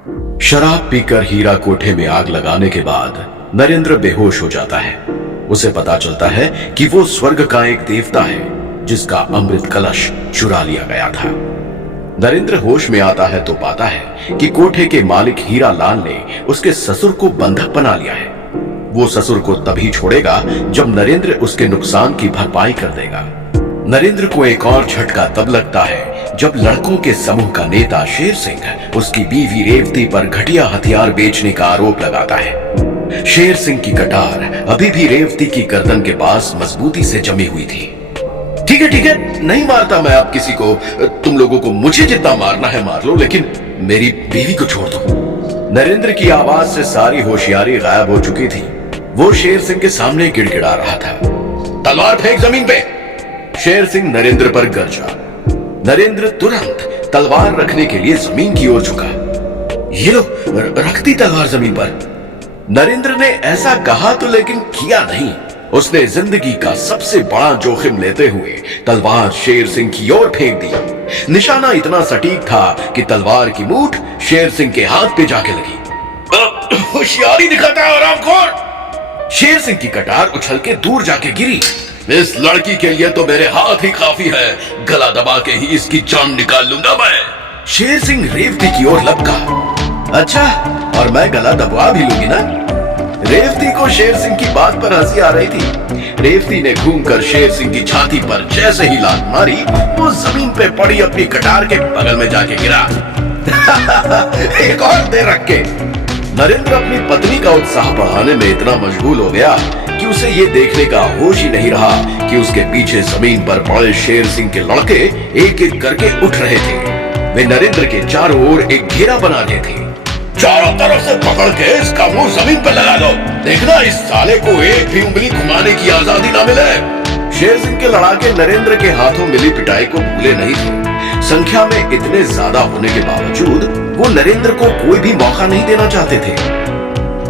शराब पीकर हीरा कोठे में आग लगाने के बाद नरेंद्र बेहोश हो जाता है। उसे पता चलता है कि वो स्वर्ग का एक देवता है जिसका अमृत कलश चुरा लिया गया था। नरेंद्र होश में आता है तो पाता है कि कोठे के मालिक हीरा लाल ने उसके ससुर को बंधक बना लिया है। वो ससुर को तभी छोड़ेगा जब नरेंद्र उसके नुकसान की भरपाई कर देगा। नरेंद्र को एक और झटका तब लगता है जब लड़कों के समूह का नेता शेर सिंह उसकी बीवी रेवती पर घटिया हथियार बेचने का आरोप लगाता है। शेर सिंह की कटार अभी भी रेवती की गर्दन के पास मजबूती से जमी हुई थी। ठीक है, नहीं मारता मैं आप किसी को। तुम लोगों को मुझे जितना मारना है मार लो, लेकिन मेरी बीवी को छोड़ दो। नरेंद्र की आवाज से सारी होशियारी गायब हो चुकी थी। वो शेर सिंह के सामने गिड़गिड़ा रहा था। तलवार फेंक जमीन पे। शेर सिंह नरेंद्र पर गरजा। नरेंद्र तुरंत तलवार रखने के लिए जमीन की ओर झुका। ये लो, रख दी तलवार जमीन पर। नरेंद्र ने ऐसा कहा तो लेकिन किया नहीं। उसने जिंदगी का सबसे बड़ा जोखिम लेते हुए तलवार शेर सिंह की ओर फेंक दी। निशाना इतना सटीक था कि तलवार की मूठ शेर सिंह के हाथ पे जाके लगी। होशियारी दिखाता है हरामखोर। शेर सिंह की कटार उछल के दूर जाके गिरी। इस लड़की के लिए तो मेरे हाथ ही काफी है। गला दबा के ही इसकी जान निकाल लूंगा मैं। शेर सिंह रेवती की ओर लपका। अच्छा, और मैं गला दबा भी लूंगी ना। रेवती को शेर सिंह की बात पर हंसी आ रही थी। रेवती ने घूमकर शेर सिंह की छाती पर जैसे ही लात मारी, वो जमीन पे पड़ी अपनी कटार के बगल में जाके गिरा। एक और दे रख के। नरेंद्र अपनी पत्नी का उत्साह बढ़ाने में इतना मशगूल हो गया कि उसे ये देखने का होश ही नहीं रहा कि उसके पीछे जमीन पर पड़े शेर सिंह के लड़के एक एक करके उठ रहे थे। वे नरेंद्र के चारों ओर एक घेरा बना रहे थे। चारों तरफ से पकड़ के इसका मुंह जमीन पर लगा दो। देखना इस साले को एक भी उंगली घुमाने की आजादी ना मिले। शेर सिंह के लड़ाके नरेंद्र के हाथों मिली पिटाई को भूले नहीं थे। संख्या में इतने ज्यादा होने के बावजूद वो नरेंद्र को कोई भी मौका नहीं देना चाहते थे।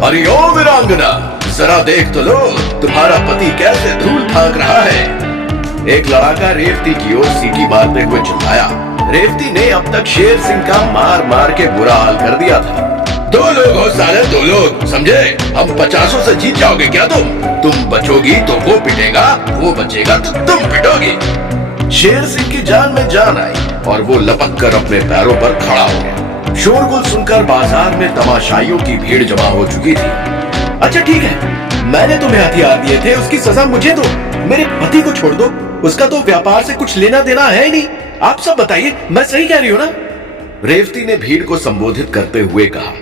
अरे ओ वीरांगना, जरा देख तो लो तुम्हारा पति कैसे धूल फांक रहा है। एक लड़ाका रेवती की ओर सीटी मारते हुए चिल्लाया। रेवती ने अब तक शेर सिंह का मार मार के बुरा हाल कर दिया था। दो लोग हो साले, दो लोग, समझे? हम 50 से जीत जाओगे क्या तुम बचोगी तो वो पिटेगा, वो बचेगा तो तुम पिटोगी। शेर सिंह की जान में जान आई और वो लपक कर अपने पैरों पर खड़ा हो गया। शोरगुल सुनकर बाजार में तमाशाइयों की भीड़ जमा हो चुकी थी। अच्छा ठीक है, मैंने तुम्हें हथियार दिए थे, उसकी सजा मुझे दो। मेरे पति को छोड़ दो, उसका तो व्यापार से कुछ लेना देना है ही नहीं। आप सब बताइए, मैं सही कह रही हूँ ना? रेवती ने भीड़ को संबोधित करते हुए कहा।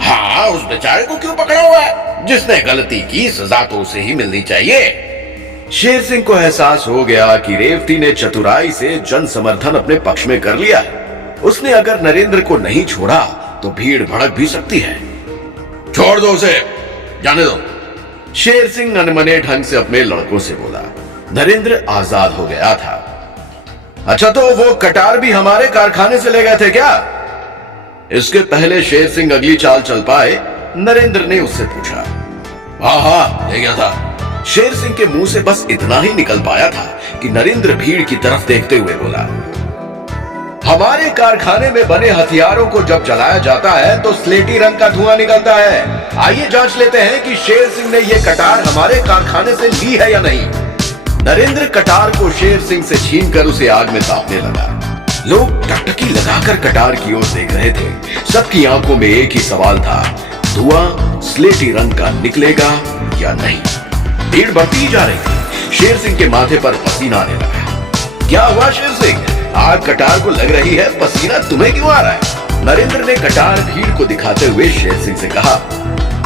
हाँ, उस बेचारे को क्यों पकड़ा हुआ है? जिसने गलती की सजा तो उसे ही मिलनी चाहिए। शेर सिंह को एहसास हो गया कि रेवती ने चतुराई से जन समर्थन अपने पक्ष में कर लिया है। उसने अगर नरेंद्र को नहीं छोड़ा तो भीड़ भड़क भी सकती है। छोड़ दो उसे, जाने दो। शेर सिंह अनमने ढंग से अपने लड़कों से बोला। नरेंद्र आजाद हो गया था। अच्छा, तो वो कटार भी हमारे कारखाने से ले गए थे क्या? इसके पहले शेर सिंह अगली चाल चल पाए, नरेंद्र ने उससे पूछा। हाँ, ले गया था। शेर सिंह के मुंह से बस इतना ही निकल पाया था कि नरेंद्र भीड़ की तरफ देखते हुए बोला। हमारे कारखाने में बने हथियारों को जब जलाया जाता है तो स्लेटी रंग का धुआं निकलता है। आइए जांच लेते हैं कि शेर सिंह ने ये कटार हमारे कारखाने से ली है या नहीं। नरेंद्र कटार को शेर सिंह से छीनकर उसे आग में तापने लगा। लोग टकटकी लगाकर कटार की ओर देख रहे थे। सबकी आंखों में एक ही सवाल था, धुआं स्लेटी रंग का निकलेगा या नहीं। भीड़ बढ़ती ही जा रही थी। शेर सिंह के माथे पर पसीना आने लगा। क्या हुआ शेर सिंह? आग कटार को लग रही है, पसीना तुम्हें क्यों आ रहा है? नरेंद्र ने कटार भीड़ को दिखाते हुए शेर सिंह से कहा।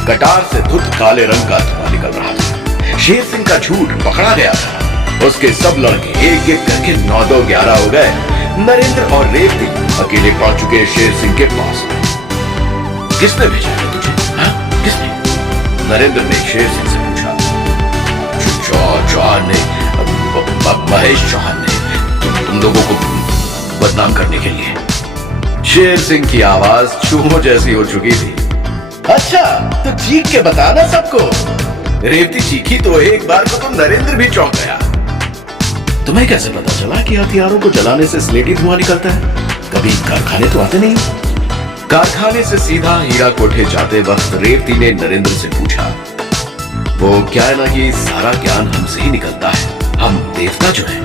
कटार से धुत काले रंग का धुआं निकल रहा था। शेर सिंह का झूठ पकड़ा गया था। उसके सब लड़के एक एक करके 9, 2, 11 हो गए। नरेंद्र और रेवती अकेले पहुंच चुके शेर सिंह के पास। किसने भेजा है तुझे? हाँ, किसने? नरेंद्र ने शेर सिंह से पूछा। चौहान ने, महेश चौहान ने, तुम लोगों को बदनाम करने के लिए। शेर सिंह की आवाज चूहों जैसी हो चुकी थी। अच्छा, तो चीख के बताना सबको। रेवती चीखी तो एक बार को तो नरेंद्र भी चौंक गया। तुम्हें कैसे पता चला कि हथियारों को जलाने से स्लेटी धुआं निकलता है? कभी कारखाने तो आते नहीं। कारखाने से सीधा हीरा कोठे जाते वक्त रेवती ने नरेंद्र से पूछा, वो क्या है ना कि सारा ज्ञान हमसे ही निकलता है, हम देवता जो है।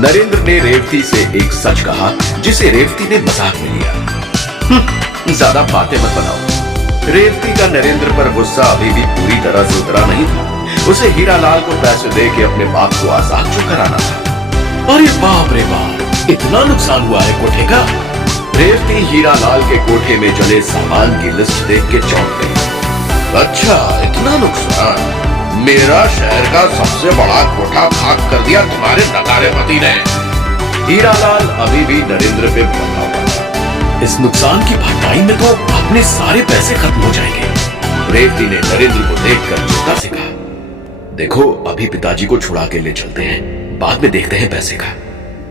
नरेंद्र ने रेवती से एक सच कहा जिसे रेवती ने मजाक में लिया। ज्यादा बातें मत बनाओ। रेवती का नरेंद्र पर गुस्सा अभी भी पूरी तरह से उतरा नहीं था। उसे हीरालाल को पैसे दे के अपने बाप को आजाद जो कराना था। अरे बाप रे बाप, इतना नुकसान हुआ है कोठे का। रेवती हीरालाल के कोठे में जले सामान की लिस्ट देख के चौंक गई। अच्छा, इतना नुकसान? मेरा शहर का सबसे बड़ा कोठा खाक कर दिया तुम्हारे नकारे पति ने। हीरालाल अभी भी नरेंद्र पे भड़का हुआ था। इस नुकसान की भरपाई में तो अपने सारे पैसे खत्म हो जाएंगे। रेवती ने नरेंद्र को देखकर चिंता से कहा, देखो अभी पिताजी को छुड़ा के ले चलते हैं, बाद में देखते हैं पैसे का।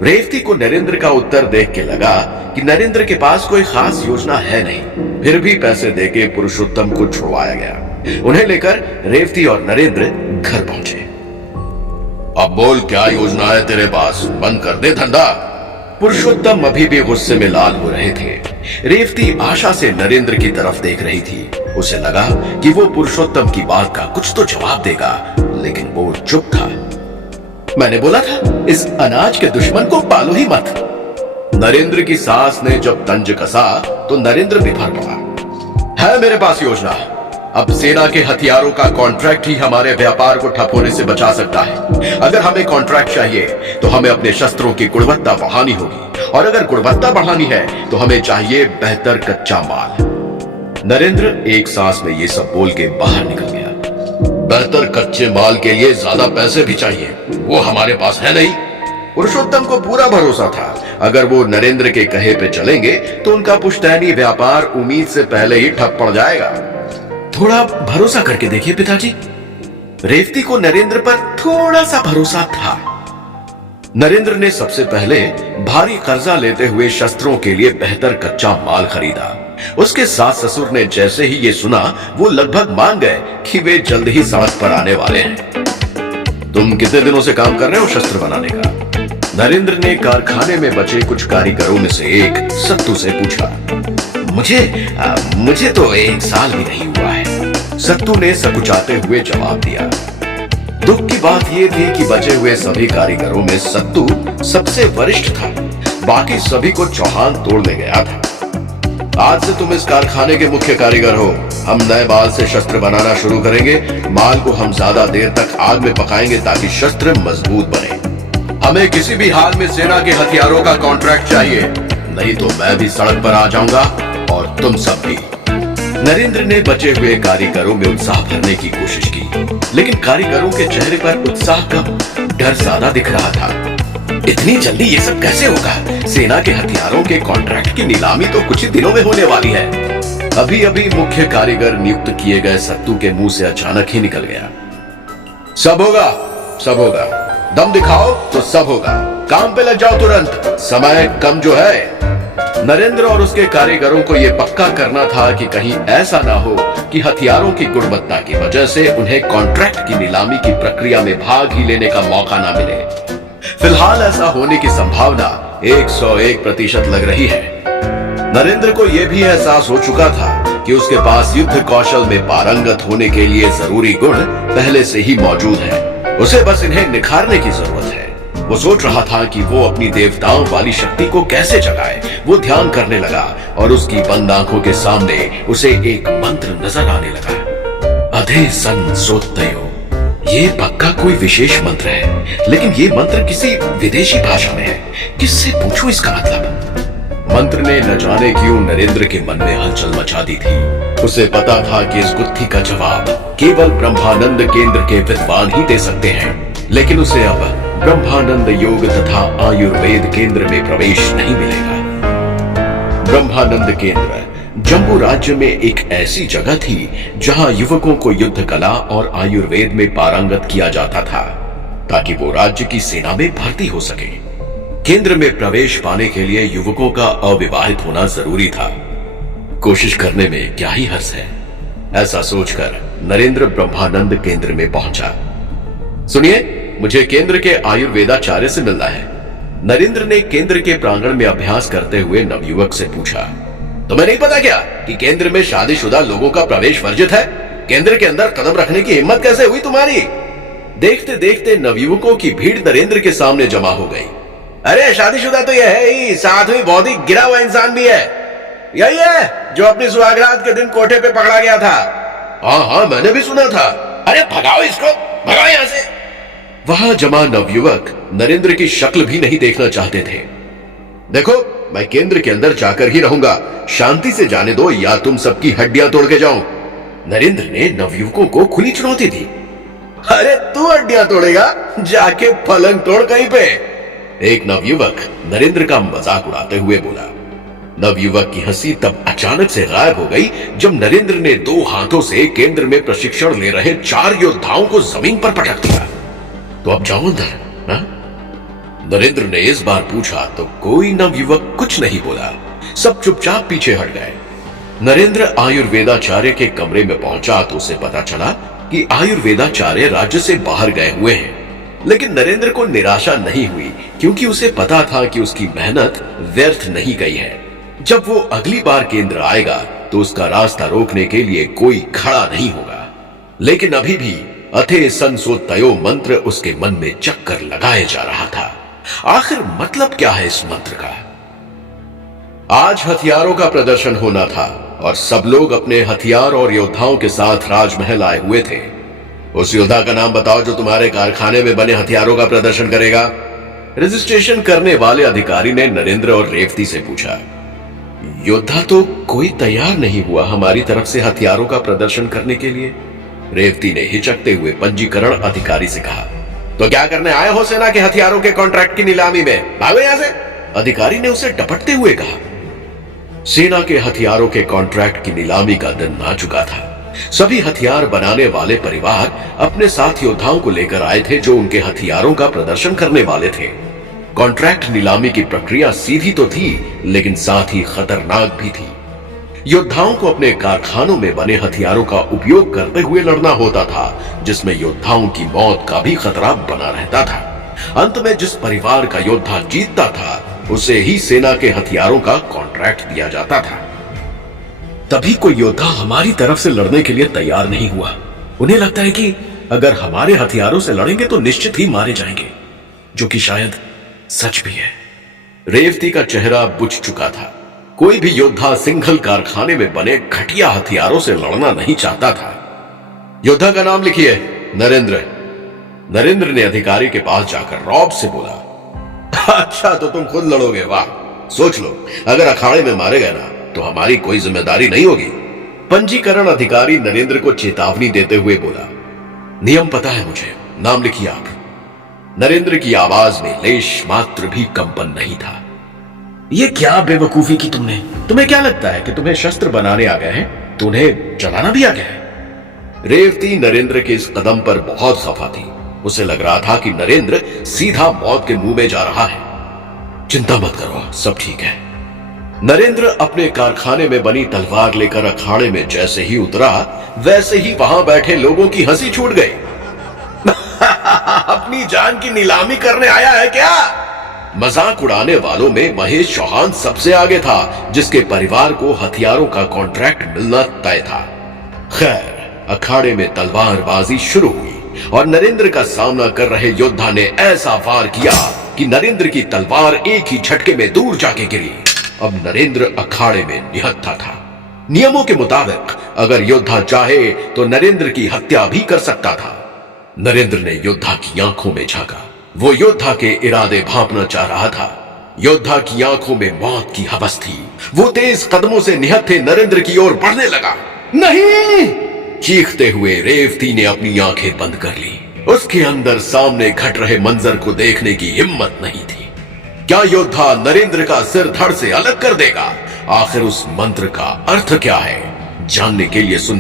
रेवती को नरेंद्र का उत्तर देख के लगा कि नरेंद्र के पास कोई खास योजना है नहीं। फिर भी पैसे देके पुरुषोत्तम को छुड़वाया गया। उन्हें लेकर रेवती और नरेंद्र घर पहुंचे। अब बोल, क्या योजना है तेरे पास? बंद कर दे धंधा। पुरुषोत्तम अभी भी गुस्से में लाल हो रहे थे। रेवती आशा से नरेंद्र की तरफ देख रही थी। उसे लगा कि वो पुरुषोत्तम की बात का कुछ तो जवाब देगा, लेकिन वो चुप था। मैंने बोला था इस अनाज के दुश्मन को पालो ही मत। नरेंद्र की सास ने जब तंज कसा तो नरेंद्र बिफर पड़ा। है मेरे पास योजना। अब सेना के हथियारों का कॉन्ट्रैक्ट ही हमारे व्यापार को ठप होने से बचा सकता है। अगर हमें कॉन्ट्रैक्ट चाहिए तो हमें अपने शस्त्रों की गुणवत्ता बढ़ानी होगी, और अगर गुणवत्ता बढ़ानी है तो हमें चाहिए बेहतर कच्चा माल। नरेंद्र एक सांस में ये सब बोल के बाहर निकल गया। बेहतर कच्चे माल के लिए ज्यादा पैसे भी चाहिए, वो हमारे पास है नहीं। पुरुषोत्तम को पूरा भरोसा था अगर वो नरेंद्र के कहे पे चलेंगे तो उनका पुश्तैनी व्यापार उम्मीद से पहले ही ठप पड़ जाएगा। थोड़ा भरोसा करके देखिए पिताजी। रेवती को नरेंद्र पर थोड़ा सा भरोसा था। नरेंद्र ने सबसे पहले भारी कर्जा लेते हुए शस्त्रों के लिए बेहतर कच्चा माल खरीदा। उसके सास ससुर ने जैसे ही ये सुना, वो लगभग मान गए कि वे जल्द ही सड़क पर आने वाले हैं। तुम कितने दिनों से काम कर रहे हो शस्त्र बनाने का? नरेंद्र ने कारखाने में बचे कुछ कारीगरों में से एक सत्तू से पूछा। मुझे तो 1 साल भी नहीं हुआ है, सत्तू ने सकुचाते हुए जवाब दिया। दुख की बात यह थी कि बचे हुए सभी कारीगरों में सत्तू सबसे वरिष्ठ था। बाकी सभी को चौहान तोड़ ले गया था। आज से तुम इस कारखाने के मुख्य कारीगर हो। हम नए माल से शस्त्र बनाना शुरू करेंगे। माल को हम ज्यादा देर तक आग में पकाएंगे ताकि शस्त्र मजबूत बने। हमें किसी भी हाल में सेना के हथियारों का कॉन्ट्रैक्ट चाहिए, नहीं तो मैं भी सड़क पर आ जाऊंगा और तुम सब भी। नरेंद्र ने बचे हुए कारीगरों में उत्साह भरने की कोशिश की, लेकिन कारीगरों के चेहरे पर उत्साह कम, डर ज्यादा दिख रहा था। इतनी जल्दी ये सब कैसे होगा? सेना के हथियारों के कॉन्ट्रैक्ट की नीलामी तो कुछ ही दिनों में होने वाली है। अभी अभी मुख्य कारीगर नियुक्त किए गए सत्तू के मुंह से अचानक ही निकल गया, सब होगा, सब होगा। दम दिखाओ तो सब होगा। काम पे लग जाओ तुरंत, समय कम जो है। नरेंद्र और उसके कारीगरों को यह पक्का करना था कि कहीं ऐसा ना हो कि हथियारों की गुणवत्ता की वजह से उन्हें कॉन्ट्रैक्ट की नीलामी की प्रक्रिया में भाग ही लेने का मौका ना मिले। फिलहाल ऐसा होने की संभावना 101% लग रही है। नरेंद्र को यह भी एहसास हो चुका था कि उसके पास युद्ध कौशल में पारंगत होने के लिए जरूरी गुण पहले से ही मौजूद है। उसे बस इन्हें निखारने की जरूरत है। वो सोच रहा था कि वो अपनी देवताओं वाली शक्ति को कैसे जगाए। वो ध्यान करने लगा और उसकी बंद आंखों के सामने उसे एक मंत्र नजर आने लगा। अधे सन सोत्तयो। ये पक्का कोई विशेष मंत्र है, लेकिन ये मंत्र किसी विदेशी भाषा में है। किससे पूछूं इसका मतलब? मंत्र ने न जाने क्यों नरेंद्र के मन में हलचल मचा दी थी। उसे पता था कि इस गुत्थी का जवाब केवल ब्रह्मानंद केंद्र के विद्वान ही दे सकते हैं, लेकिन उसे अब ब्रह्मानंद योग तथा आयुर्वेद केंद्र में प्रवेश नहीं मिलेगा। ब्रह्मानंद केंद्र जम्बू राज्य में एक ऐसी जगह थी जहां युवकों को युद्ध कला और आयुर्वेद में पारंगत किया जाता था ताकि वो राज्य की सेना में भर्ती हो सके। केंद्र में प्रवेश पाने के लिए युवकों का अविवाहित होना जरूरी था। कोशिश करने में क्या ही हर्ज है, ऐसा सोचकर नरेंद्र ब्रह्मानंद केंद्र में पहुंचा। सुनिए, मुझे केंद्र के आयुर्वेदाचार्य से मिलना है। नरेंद्र ने केंद्र के प्रांगण में अभ्यास करते हुए नवयुवक से पूछा। तुम्हें नहीं पता क्या कि केंद्र में शादीशुदा लोगों का प्रवेश वर्जित है? केंद्र के अंदर कदम रखने की हिम्मत कैसे हुई तुम्हारी? देखते देखते नवयुवकों की भीड़ नरेंद्र के सामने जमा हो गई। अरे शादीशुदा तो यह है ही, साथ में बहुत ही गिरा हुआ इंसान भी है। यही है जो अपनी सुहागरात के दिन कोठे पे पकड़ा गया था। हाँ हाँ, मैंने भी सुना था। अरे भगाओ इसको, भगाओ यहां से। वहां जमा नवयुवक नरेंद्र की शक्ल भी नहीं देखना चाहते थे। देखो, मैं केंद्र के अंदर जाकर ही रहूंगा, शांति से जाने दो या तुम सबकी हड्डियां तोड़ के जाऊं। नरेंद्र ने नवयुवकों को खुली चुनौती दी। अरे तू हड्डियां तोड़ेगा? जाके पलंग तोड़ कहीं पे। एक नवयुवक नरेंद्र का मजाक उड़ाते हुए बोला। नवयुवक की हंसी तब अचानक से गायब हो गई जब नरेंद्र ने 2 हाथों से केंद्र में प्रशिक्षण ले रहे 4 योद्धाओं को जमीन पर पटक दिया। तो अब जाओ अंदर ना? नरेंद्र ने इस बार पूछा तो कोई नवयुवक कुछ नहीं बोला। सब चुपचाप पीछे हट गए। नरेंद्र आयुर्वेदाचार्य के कमरे में पहुंचा तो उसे पता चला कि आयुर्वेदाचार्य राज्य से बाहर गए हुए हैं। लेकिन नरेंद्र को निराशा नहीं हुई, क्योंकि उसे पता था कि उसकी मेहनत व्यर्थ नहीं गई है। जब वो अगली बार केंद्र आएगा तो उसका रास्ता रोकने के लिए कोई खड़ा नहीं होगा। लेकिन अभी भी अथे संसो तयो मंत्र उसके मन में चक्कर लगाए जा रहा था। आखिर मतलब क्या है इस मंत्र का? आज हथियारों का प्रदर्शन होना था और सब लोग अपने हथियार और योद्धाओं के साथ राजमहल आए हुए थे। उस योद्धा का नाम बताओ जो तुम्हारे कारखाने में बने हथियारों का प्रदर्शन करेगा। रजिस्ट्रेशन करने वाले अधिकारी ने नरेंद्र और रेवती से पूछा। योद्धा तो कोई तैयार नहीं हुआ हमारी तरफ से हथियारों का प्रदर्शन करने के लिए। रेवती ने हिचकते हुए पंजीकरण अधिकारी से कहा। तो क्या करने आए हो सेना के हथियारों के कॉन्ट्रैक्ट की नीलामी में? भागो यहां से। अधिकारी ने उसे डपटते हुए कहा। सेना के हथियारों के कॉन्ट्रैक्ट की नीलामी का दिन आ चुका था। सभी हथियार बनाने वाले परिवार अपने साथ योद्धाओं को लेकर आए थे जो उनके हथियारों का प्रदर्शन करने वाले थे। कॉन्ट्रैक्ट नीलामी की प्रक्रिया सीधी तो थी, लेकिन साथ ही खतरनाक भी थी। योद्धाओं को अपने कारखानों में बने हथियारों का उपयोग करते हुए लड़ना होता था, जिसमें योद्धाओं की मौत का भी खतरा बना रहता था। अंत में जिस परिवार का योद्धा जीतता था उसे ही सेना के हथियारों का कॉन्ट्रैक्ट दिया जाता था। तभी कोई योद्धा हमारी तरफ से लड़ने के लिए तैयार नहीं हुआ। उन्हें लगता है कि अगर हमारे हथियारों से लड़ेंगे तो निश्चित ही मारे जाएंगे, जो कि शायद सच भी है। रेवती का चेहरा बुझ चुका था। कोई भी योद्धा सिंघल कारखाने में बने घटिया हथियारों से लड़ना नहीं चाहता था। योद्धा का नाम लिखिए। नरेंद्र। नरेंद्र ने अधिकारी के पास जाकर रौब से बोला। अच्छा, तो तुम खुद लड़ोगे? वाह, सोच लो, अगर अखाड़े में मारे गए ना तो हमारी कोई जिम्मेदारी नहीं होगी। पंजीकरण अधिकारी नरेंद्र को चेतावनी देते हुए बोला। नियम पता है मुझे, नाम लिखिए आप। नरेंद्र की आवाज में लेश मात्र भी कंपन नहीं था। ये क्या बेवकूफी की तुमने? तुम्हें क्या लगता है कि तुम्हें शस्त्र बनाने आ गए हैं तो उन्हें चलाना भी आ गया है? रेवती नरेंद्र के इस कदम पर बहुत खफा थी। उसे लग रहा था कि नरेंद्र सीधा मौत के मुंह में जा रहा है। चिंता मत करो, सब ठीक है। नरेंद्र अपने कारखाने में बनी तलवार लेकर अखाड़े में जैसे ही उतरा, वैसे ही वहां बैठे लोगों की हंसी छूट गई। अपनी जान की नीलामी करने आया है क्या? मजाक उड़ाने वालों में महेश चौहान सबसे आगे था, जिसके परिवार को हथियारों का कॉन्ट्रैक्ट मिलना तय था। खैर, अखाड़े में तलवारबाजी शुरू हुई और नरेंद्र का सामना कर रहे योद्धा ने ऐसा वार किया कि नरेंद्र की तलवार एक ही झटके में दूर जाके गिरी। अब नरेंद्र अखाड़े में निहत्था था। नियमों के मुताबिक अगर योद्धा चाहे तो नरेंद्र की हत्या भी कर सकता था। नरेंद्र ने योद्धा की आंखों में झांका। वो योद्धा के इरादे भांपना चाह रहा था। योद्धा की आंखों में मौत की हवस थी। वो तेज कदमों से निहत्थे नरेंद्र की ओर बढ़ने लगा। नहीं! चीखते हुए रेवती ने अपनी आंखें बंद कर ली। उसके अंदर सामने घट रहे मंजर को देखने की हिम्मत नहीं थी। क्या योद्धा नरेंद्र का सिर धड़ से अलग कर देगा? आखिर उस मंत्र का अर्थ क्या है? जानने के लिए सुन